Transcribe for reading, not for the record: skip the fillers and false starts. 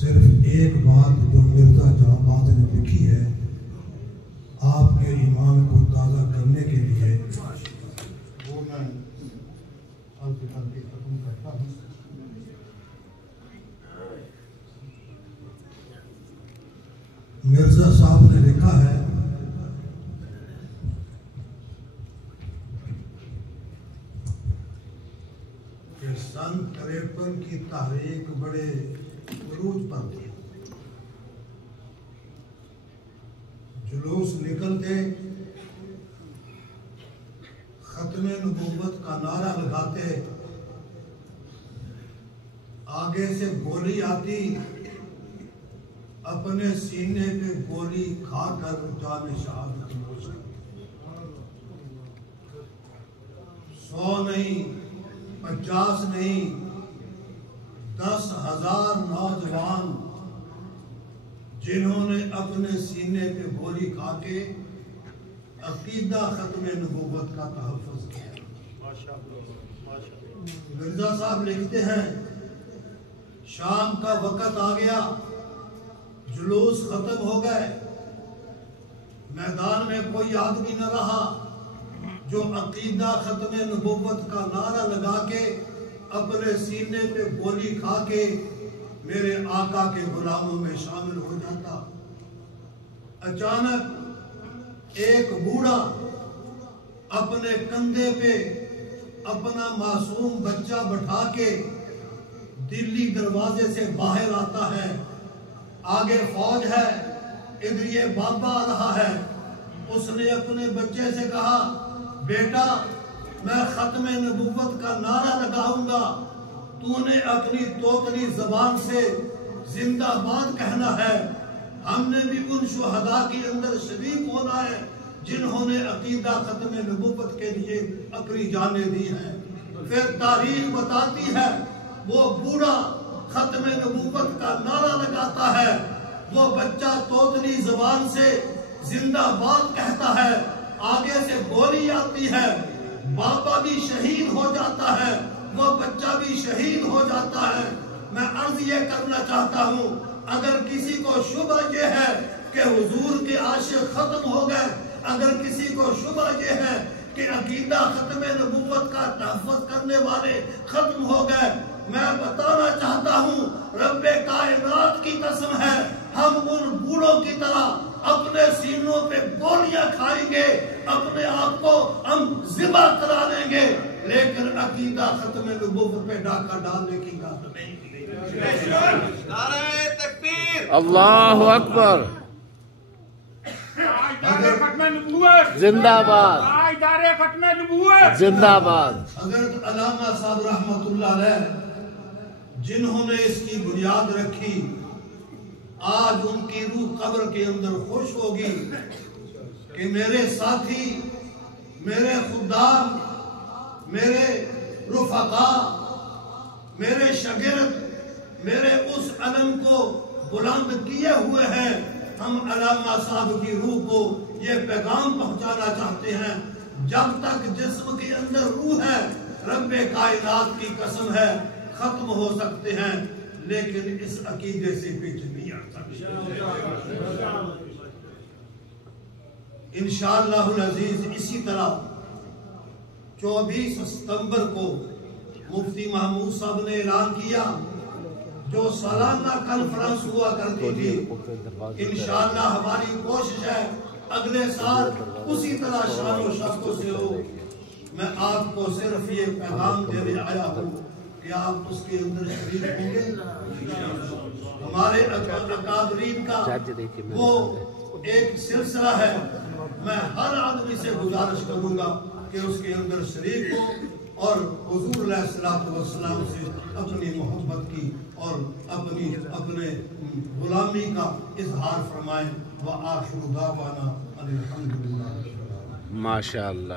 صرف ایک بات جو مرزا جہاں باد نے لکھی ہے آپ کے ایمان کو تازہ کرنے کے لیے، وہ میں عرض کر کے ختم کرتا ہوں۔ مرزا صاحب نے لکھا ہے کہ سن 53 کی تحریک بڑے عروج پر تھی، جلوس نکلتے، ختم نبوت کا نعرہ لگاتے، آگے سے گولی آتی، اپنے سینے پہ گولی کھا کر جان شہادت نوش کرتے۔ 100 نہیں، 50 نہیں، 10,000 نوجوان جنہوں نے اپنے سینے پہ گولی کھا کے عقیدہ ختم نبوت کا تحفظ کیا۔ مرزا صاحب لکھتے ہیں شام کا وقت آ گیا، جلوس ختم ہو گئے، میدان میں کوئی آدمی نہ رہا جو عقیدہ ختم نبوت کا نعرہ لگا کے اپنے سینے پہ گولی کھا کے میرے آقا کے غلاموں میں شامل ہو جاتا۔ اچانک ایک بوڑھا اپنے کندھے پہ اپنا معصوم بچہ بٹھا کے دلی دروازے سے باہر آتا ہے، آگے فوج ہے، ادھر یہ بابا آ رہا ہے۔ اس نے اپنے بچے سے کہا بیٹا میں ختم نبوت کا نعرہ لگاؤں گا، تو نے اپنی توتلی زبان سے زندہ باد کہنا ہے، ہم نے بھی ان شہداء کے اندر شریک ہونا ہے جنہوں نے عقیدہ ختم نبوت کے لیے اپنی جانیں دی ہیں۔ پھر تاریخ بتاتی ہے وہ بوڑھا ختم نبوت کا نعرہ لگاتا ہے، وہ بچہ توتلی زبان سے زندہ باد کہتا ہے، آگے سے گولی آتی ہے، بابا بھی شہید ہو جاتا ہے، وہ بچہ بھی شہید ہو جاتا ہے۔ میں عرض یہ کرنا چاہتا ہوں اگر کسی کو شبہ یہ ہے کہ حضور کے عاشق ختم ہو گئے، اگر کسی کو شبہ یہ ہے کہ عقیدہ ختم نبوت کا تحفظ کرنے والے ختم ہو گئے، میں بتانا چاہتا ہوں رب کائنات کی قسم ہے ہم ان بوڑھوں کی طرح اپنے سینوں پہ گولیاں کھائیں گے، اپنے آپ کو ہم ذبح کرا لیں گے، لیکن عقیدہ ختم نبوت پہ ڈاکہ ڈالنے کی بات نہیں کی۔ نعرہ تکبیر، اللہ اکبر، زندہ باد، زندہ باد۔ حضرت علامہ صاحب رحمت اللہ علیہ جنہوں نے اس کی بنیاد رکھی، آج ان کی روح قبر کے اندر خوش ہوگی کہ میرے ساتھی، میرے خدام، میرے رفقا، میرے شاگرد میرے اس علم کو بلند کیے ہوئے ہیں۔ ہم علامہ صاحب کی روح کو یہ پیغام پہنچانا چاہتے ہیں جب تک جسم کے اندر روح ہے، رب کائنات کی قسم ہے ختم ہو سکتے ہیں لیکن اس عقیدے سے پیچھے نہیں ہٹ سکتے۔ انشاءاللہ العزیز اسی طرح 24 ستمبر کو مفتی محمود صاحب نے اعلان کیا جو سالانہ کانفرنس ہوا کرتی تھی، انشاءاللہ ہماری کوشش ہے اگلے سال اسی طرح شان و شوکت سے ہو۔ میں آپ کو صرف یہ پیغام دینے آیا ہوں کہ آپ اس کے اندر شریک ہوں گے۔ ہمارے اکابرین کا وہ ایک سلسلہ ہے، میں ہر آدمی سے گزارش کروں گا کہ اس کے اندر شریک ہو اور حضور علیہ السلام سے اپنی محبت کی اور اپنے غلامی کا اظہار فرمائیں۔ وآخر دعوانا الحمدللہ۔ ماشاءاللہ۔